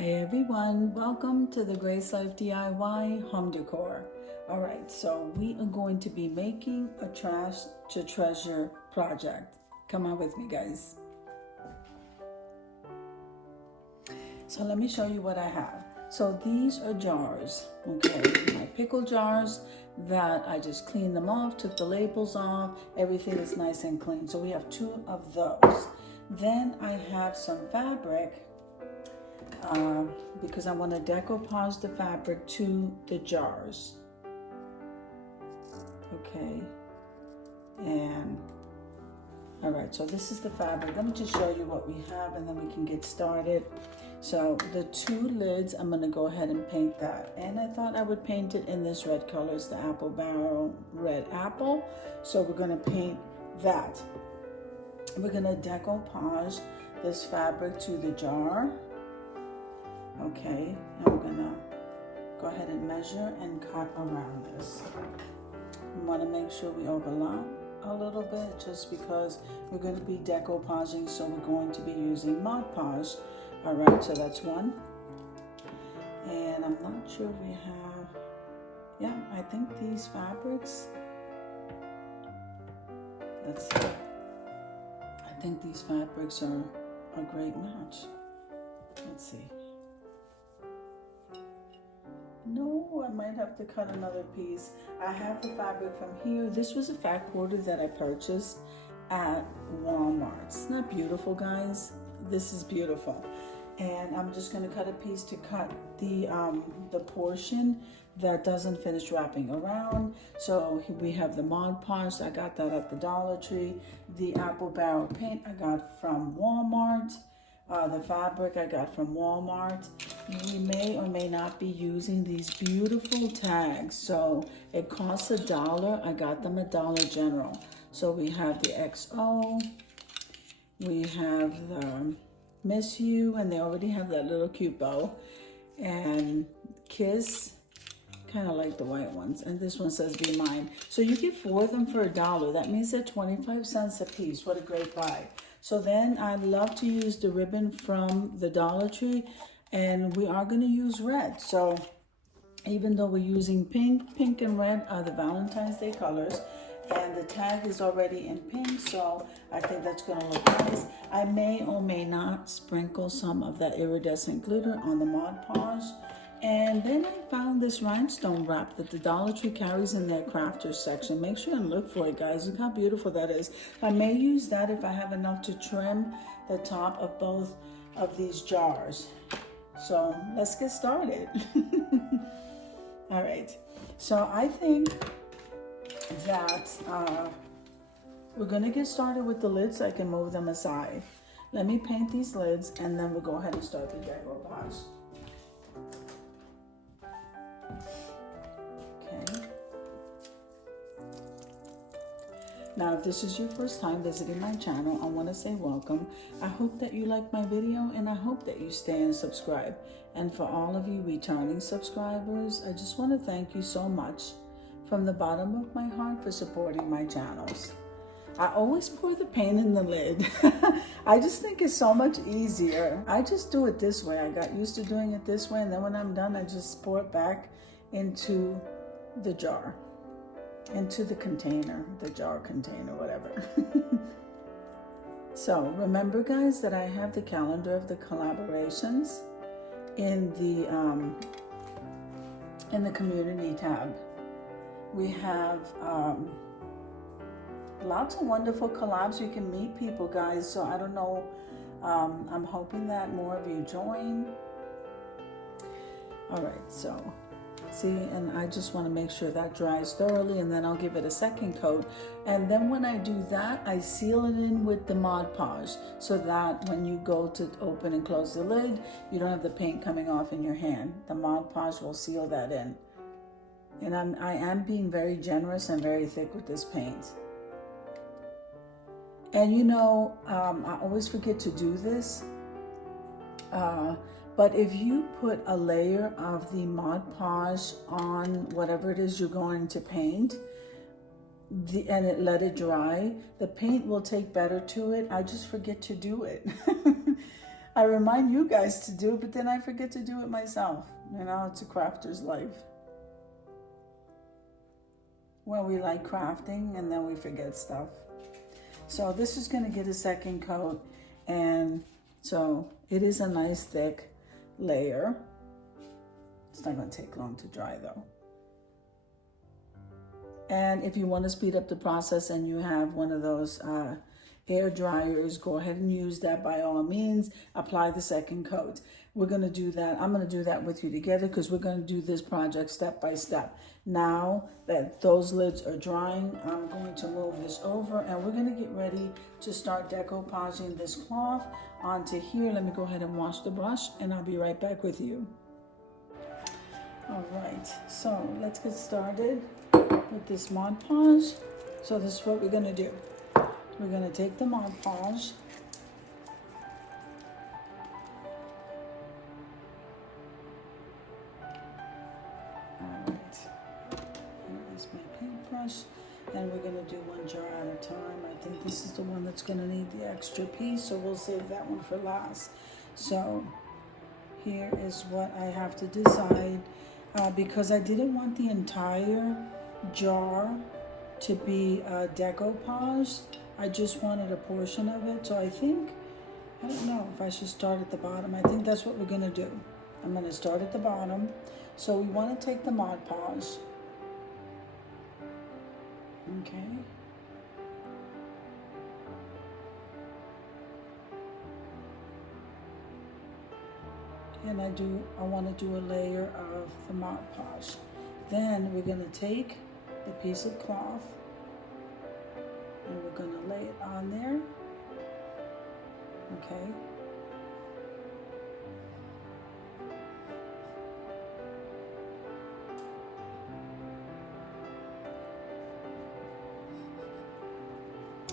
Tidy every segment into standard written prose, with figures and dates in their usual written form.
Hey everyone, welcome to the Grace Life DIY home decor. All right, so we are going to be making a trash to treasure project. Come on with me, guys. So let me show you what I have. So these are jars, okay? My pickle jars that I just cleaned them off, took the labels off, everything is nice and clean. So we have 2 of those. Then I have some fabric because I want to decoupage the fabric to the jars. Okay, and all right, so this is the fabric. Let me just show you what we have and then we can get started. So the 2 lids, I'm going to go ahead and paint that. And I thought I would paint it in this red color. It's the apple barrel red apple. So we're going to paint that. We're going to decoupage this fabric to the jar. Okay, and we're gonna go ahead and measure and cut around this. We want to make sure we overlap a little bit just because we're going to be decoupaging, so we're going to be using Mod Podge. All right, so that's 1. And I'm not sure if we have, yeah, I think these fabrics, let's see. I think these fabrics are a great match. Let's see. No, I might have to cut another piece. I have the fabric from here. This was a fat quarter that I purchased at Walmart. Isn't that beautiful, guys? This is beautiful. And I'm just going to cut a piece to cut the portion that doesn't finish wrapping around. So we have the Mod Podge. I got that at the Dollar Tree. The apple barrel paint I got from Walmart. The fabric I got from Walmart. We may or may not be using these beautiful tags. So it costs $1. I got them at Dollar General. So we have the XO, we have the Miss You, and they already have that little cute bow. And Kiss, kind of like the white ones. And this one says Be Mine. So you get 4 of them for $1. That means they're 25 cents a piece. What a great buy. So then I love to use the ribbon from the Dollar Tree, and we are going to use red. So even though we're using pink and red are the Valentine's Day colors, and the tag is already in pink, so I think that's going to look nice. I may or may not sprinkle some of that iridescent glitter on the Mod Podge. And then I found this rhinestone wrap that the Dollar Tree carries in their crafters section. Make sure and look for it, guys. Look how beautiful that is. I may use that if I have enough to trim the top of both of these jars. So let's get started. All right. So I think that we're going to get started with the lids so I can move them aside. Let me paint these lids and then we'll go ahead and start the decoupage. Now, if this is your first time visiting my channel, I want to say welcome. I hope that you like my video and I hope that you stay and subscribe. And for all of you returning subscribers, I just want to thank you so much from the bottom of my heart for supporting my channels. I always pour the paint in the lid. I just think it's so much easier. I just do it this way. I got used to doing it this way, and then when I'm done, I just pour it back into the jar. Into the container, the jar container, whatever. So remember, guys, that I have the calendar of the collaborations in the community tab. We have lots of wonderful collabs. You can meet people, guys. So I don't know. I'm hoping that more of you join. All right, so. See, and I just want to make sure that dries thoroughly, and then I'll give it a second coat. And then when I do that, I seal it in with the Mod Podge so that when you go to open and close the lid, you don't have the paint coming off in your hand. The Mod Podge will seal that in. And I am being very generous and very thick with this paint. And you know, I always forget to do this. But if you put a layer of the Mod Podge on whatever it is you're going to paint, and let it dry, the paint will take better to it. I just forget to do it. I remind you guys to do it, but then I forget to do it myself. You know, it's a crafter's life. Well, we like crafting and then we forget stuff. So this is going to get a second coat, and so it is a nice thick layer. It's not going to take long to dry though. And if you want to speed up the process and you have one of those air dryers, go ahead and use that by all means. Apply the second coat. We're going to do that. I'm going to do that with you together because we're going to do this project step by step. Now that those lids are drying, I'm going to move this over and we're going to get ready to start decoupaging this cloth onto here. Let me go ahead and wash the brush and I'll be right back with you. All right, so let's get started with this Mod Podge. So this is what we're going to do. We're going to take the Mod Podge. All right, here is my paintbrush, and we're going to do one jar at a time. I think this is the one that's going to need the extra piece, so we'll save that one for last. So here is what I have to decide, because I didn't want the entire jar to be decoupaged. I just wanted a portion of it. So I think, I don't know if I should start at the bottom. I think that's what we're gonna do. I'm gonna start at the bottom. So we wanna take the Mod Podge. Okay. And I wanna do a layer of the Mod Podge. Then we're gonna take the piece of cloth and we're going to lay it on there. Okay.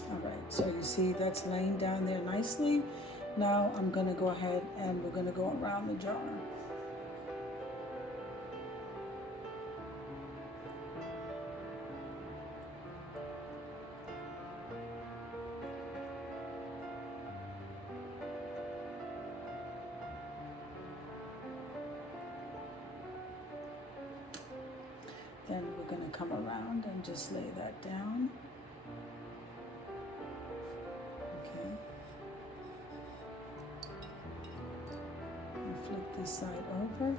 All right, so you see that's laying down there nicely. Now I'm going to go ahead and we're going to go around the jar. Then we're going to come around and just lay that down. Okay. And flip this side over.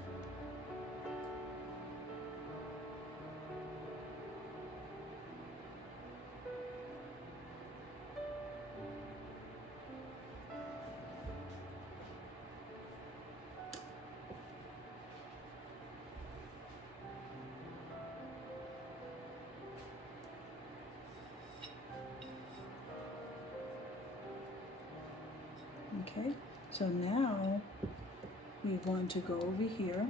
Okay, so now we're going to go over here.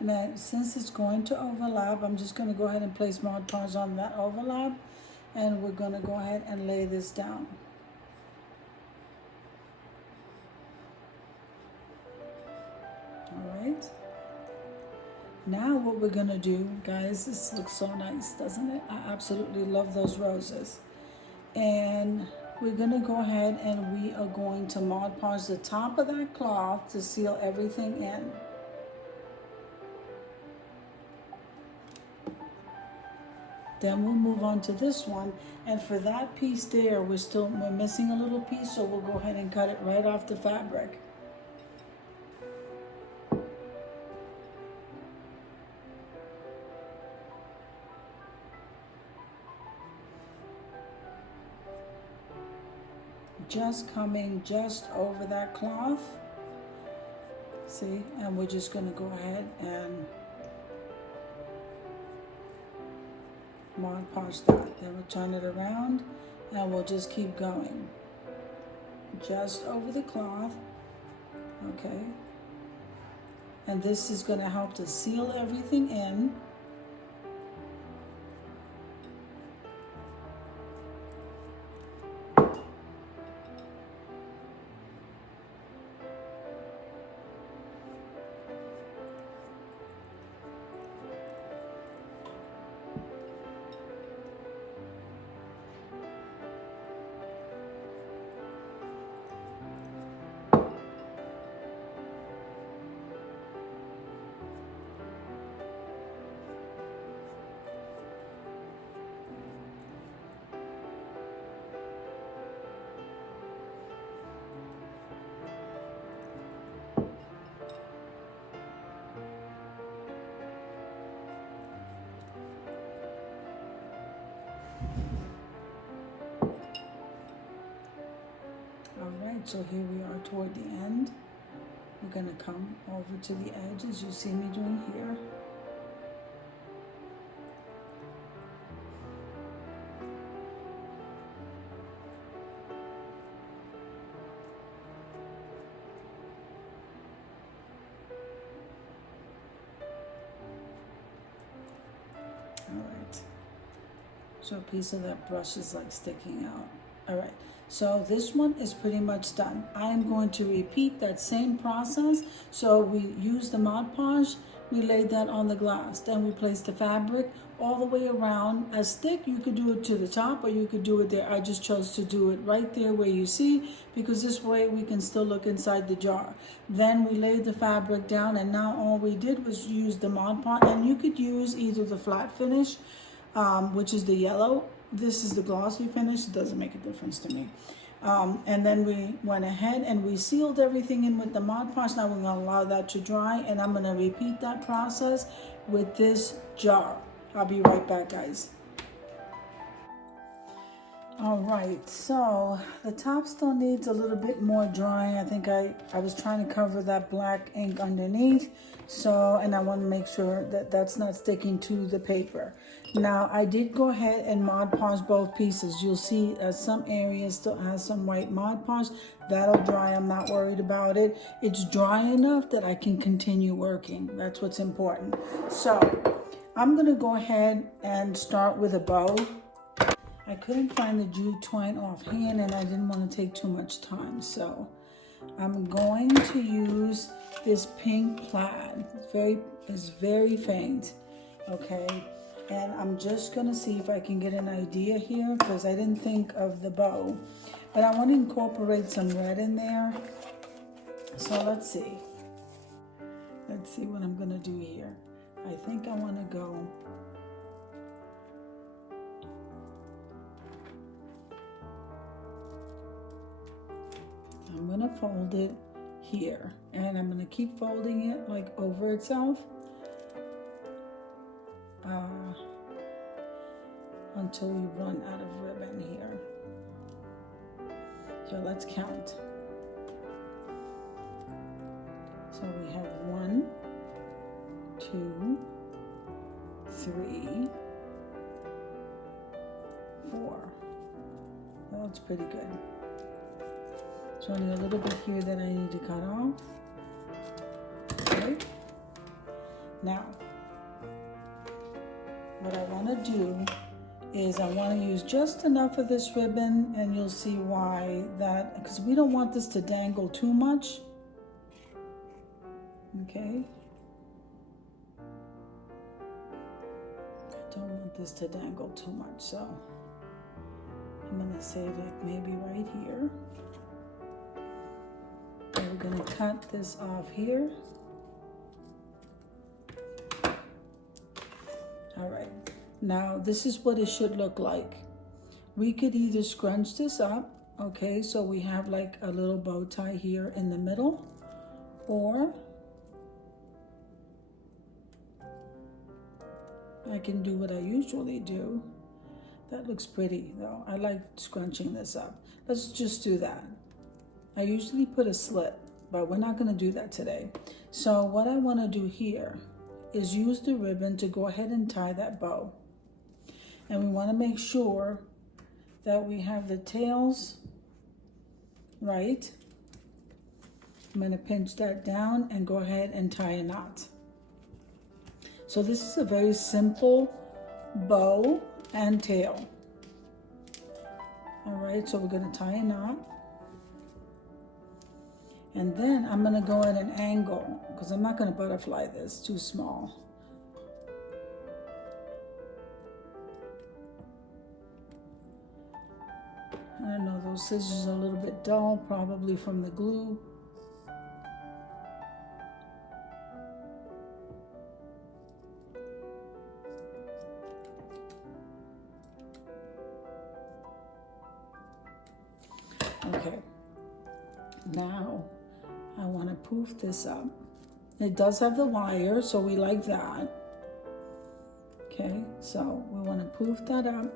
And since it's going to overlap, I'm just going to go ahead and place Mod Podge on that overlap. And we're going to go ahead and lay this down. All right. Now what we're gonna do, guys, this looks so nice, doesn't it? I absolutely love those roses. And we're gonna go ahead and we are going to Mod Podge the top of that cloth to seal everything in. Then we'll move on to this one. And for that piece there, we're missing a little piece, so we'll go ahead and cut it right off the fabric. Just coming just over that cloth. See, and we're just going to go ahead and Mod Podge that. Then we'll turn it around and we'll just keep going. Just over the cloth. Okay. And this is going to help to seal everything in. so here we are toward the end. We're gonna come over to the edge as you see me doing here. All right, so a piece of that brush is like sticking out. All right, so this one is pretty much done. I am going to repeat that same process. So we use the Mod Podge, we laid that on the glass, then we placed the fabric all the way around as thick. You could do it to the top or you could do it there. I just chose to do it right there where you see, because this way we can still look inside the jar. Then we laid the fabric down, and now all we did was use the Mod Podge, and you could use either the flat finish, which is the yellow. This is the glossy finish. It doesn't make a difference to me. And then we went ahead and we sealed everything in with the Mod Podge. Now we're gonna allow that to dry, and I'm gonna repeat that process with this jar. I'll be right back, guys. All right, so the top still needs a little bit more drying. I think I was trying to cover that black ink underneath. So, and I want to make sure that that's not sticking to the paper. Now, I did go ahead and Mod Podge both pieces. You'll see some areas still has some white Mod Podge. That'll dry, I'm not worried about it. It's dry enough that I can continue working. That's what's important. So, I'm gonna go ahead and start with a bow. I couldn't find the jute twine offhand, and I didn't want to take too much time, so I'm going to use this pink plaid. It's very faint, okay? And I'm just gonna see if I can get an idea here, because I didn't think of the bow, but I want to incorporate some red in there. So let's see what I'm gonna do here. I think I want to go I'm gonna fold it here, and I'm gonna keep folding it like over itself until we run out of ribbon here. So let's count. So we have 1, 2, 3, 4. Well, that's pretty good. There's only a little bit here that I need to cut off. Okay. Now, what I want to do is I want to use just enough of this ribbon, and you'll see why that, because we don't want this to dangle too much. Okay. I don't want this to dangle too much, so I'm going to say like maybe right here. And we're going to cut this off here. All right, now this is what it should look like. We could either scrunch this up, okay, so we have like a little bow tie here in the middle, or I can do what I usually do. That looks pretty though. I like scrunching this up. Let's just do that. I usually put a slit, but we're not gonna do that today. So what I wanna do here is use the ribbon to go ahead and tie that bow. And we wanna make sure that we have the tails right. I'm gonna pinch that down and go ahead and tie a knot. So this is a very simple bow and tail. All right, so we're gonna tie a knot. And then I'm gonna go at an angle, because I'm not gonna butterfly this, too small. I don't know, those scissors are a little bit dull, probably from the glue. Okay, now I want to poof this up. It does have the wire, so we like that. Okay, so we want to poof that up.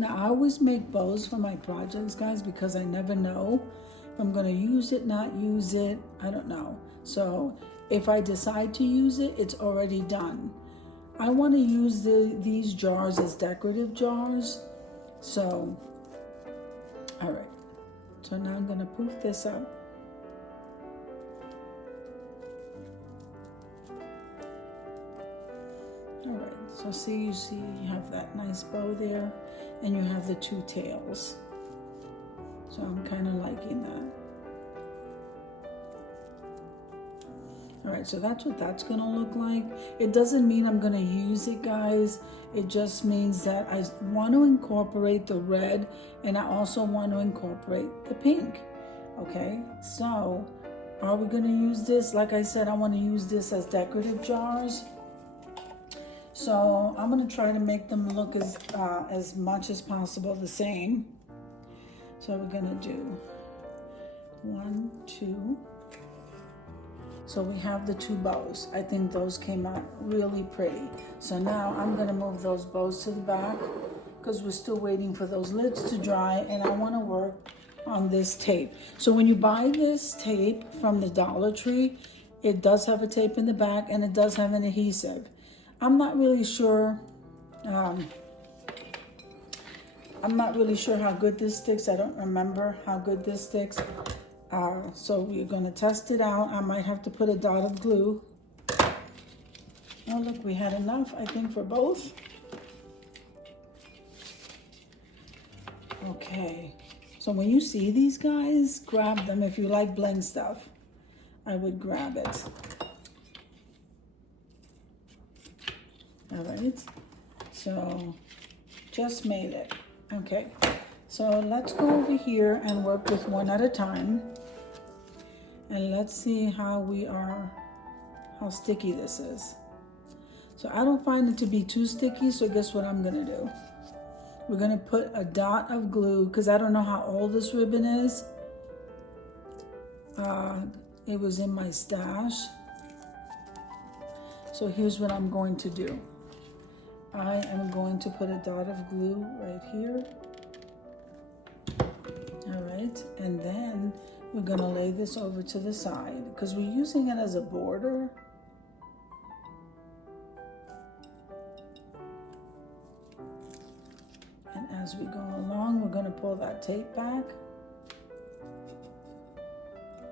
Now, I always make bows for my projects, guys, because I never know if I'm going to use it, not use it. I don't know. So if I decide to use it, it's already done. I want to use these jars as decorative jars. So, all right. So now I'm going to poof this up. All right. So you see you have that nice bow there, and you have the two tails. So I'm kind of liking that. All right, so that's what that's gonna look like. It doesn't mean I'm gonna use it, guys. It just means that I want to incorporate the red, and I also want to incorporate the pink. Okay, so are we gonna use this? Like I said, I want to use this as decorative jars. So I'm gonna try to make them look as much as possible the same. So we're gonna do 1, 2. So we have the two bows. I think those came out really pretty. So now I'm gonna move those bows to the back because we're still waiting for those lids to dry, and I wanna work on this tape. So when you buy this tape from the Dollar Tree, it does have a tape in the back and it does have an adhesive. I'm not really sure how good this sticks. I don't remember how good this sticks. So we're gonna test it out. I might have to put a dot of glue. Oh, look, we had enough, I think, for both. Okay, so when you see these guys, grab them. If you like bling stuff, I would grab it. All right, so just made it. Okay, so let's go over here and work with one at a time. And let's see how sticky this is. So I don't find it to be too sticky, so guess what I'm gonna do? We're gonna put a dot of glue, because I don't know how old this ribbon is. It was in my stash. So here's what I'm going to do. I am going to put a dot of glue right here. All right, and then we're gonna lay this over to the side because we're using it as a border. And as we go along, we're gonna pull that tape back.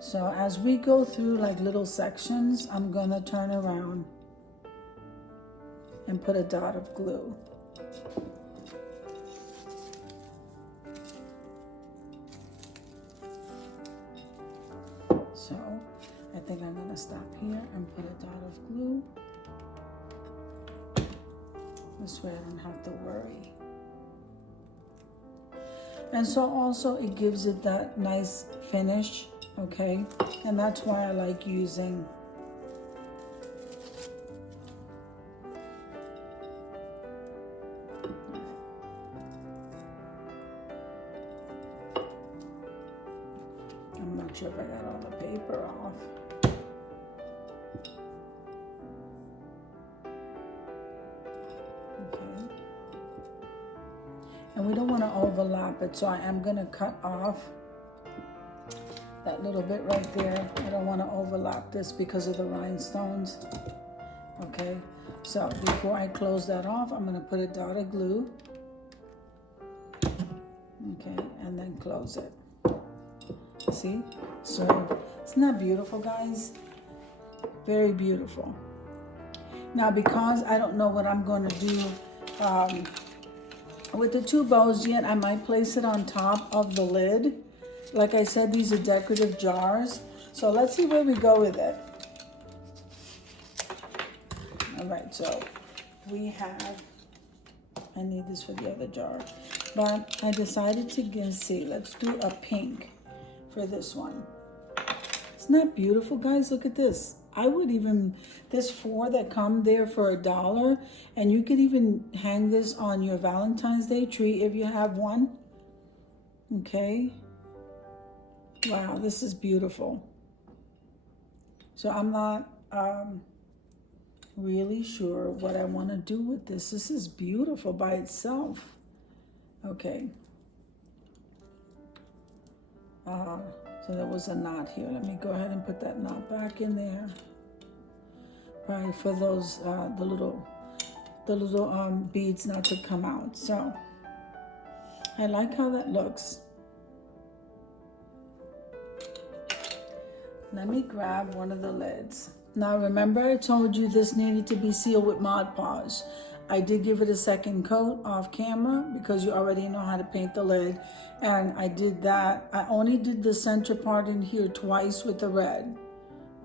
So as we go through like little sections, I'm gonna turn around and put a dot of glue. So I think I'm gonna stop here and put a dot of glue. This way I don't have to worry. And so also it gives it that nice finish, okay? And that's why I like using I'm not sure if I got all the paper off. Okay. And we don't want to overlap it, so I am going to cut off that little bit right there. I don't want to overlap this because of the rhinestones. Okay, so before I close that off, I'm going to put a dot of glue. Okay, and then close it. See? So, isn't that beautiful, guys? Very beautiful. Now, because I don't know what I'm going to do with the two bows yet, I might place it on top of the lid. Like I said, these are decorative jars. So let's see where we go with it. All right, so we have, I need this for the other jar, but I decided to see, let's do a pink for this one. Isn't that beautiful, guys? Look at this. I would even, there's 4 that come there for $1, and you could even hang this on your Valentine's Day tree if you have one. Okay. Wow, this is beautiful. So I'm not really sure what I want to do with this. This is beautiful by itself. Okay. So there was a knot here. Let me go ahead and put that knot back in there. Right, for those, the little beads not to come out. So I like how that looks. Let me grab one of the lids. Now remember I told you this needed to be sealed with Mod Podge. I did give it a second coat off camera because you already know how to paint the lid. And I did that. I only did the center part in here twice with the red.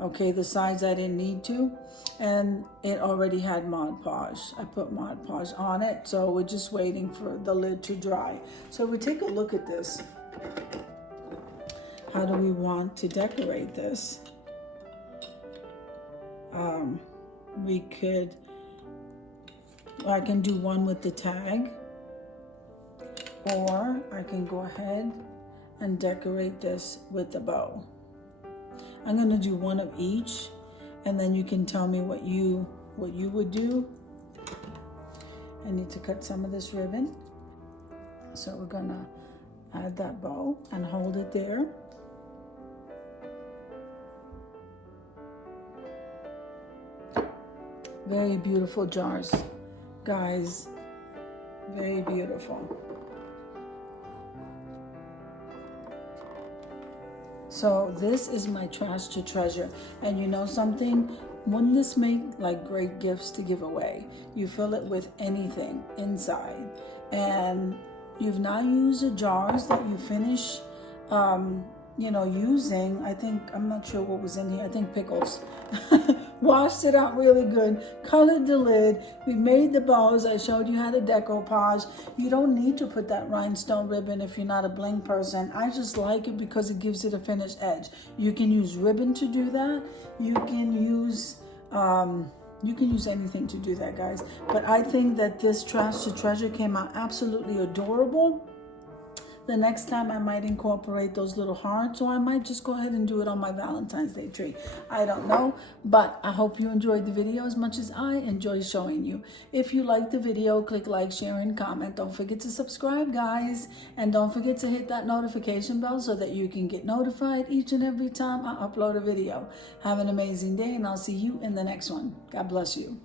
Okay, the sides I didn't need to. And it already had Mod Podge. I put Mod Podge on it. So we're just waiting for the lid to dry. So we take a look at this. How do we want to decorate this? I can do one with the tag, or I can go ahead and decorate this with the bow. I'm gonna do one of each, and then you can tell me what you would do. I need to cut some of this ribbon. So we're gonna add that bow and hold it there. Very beautiful jars, guys. Very beautiful. So this is my trash to treasure. And you know something? Wouldn't this make like great gifts to give away? You fill it with anything inside. And you've now used the jars that you finish using. I'm not sure what was in here. I think pickles. Washed it out really good, colored the lid, we made the bows. I showed you how to decoupage. You don't need to put that rhinestone ribbon if you're not a bling person. I just like it because it gives it a finished edge. You can use ribbon to do that. You can use anything to do that, guys. But I think that this trash to treasure came out absolutely adorable. The next time I might incorporate those little hearts, or I might just go ahead and do it on my Valentine's Day tree. I don't know, but I hope you enjoyed the video as much as I enjoy showing you. If you liked the video, click like, share, and comment. Don't forget to subscribe, guys. And don't forget to hit that notification bell so that you can get notified each and every time I upload a video. Have an amazing day, and I'll see you in the next one. God bless you.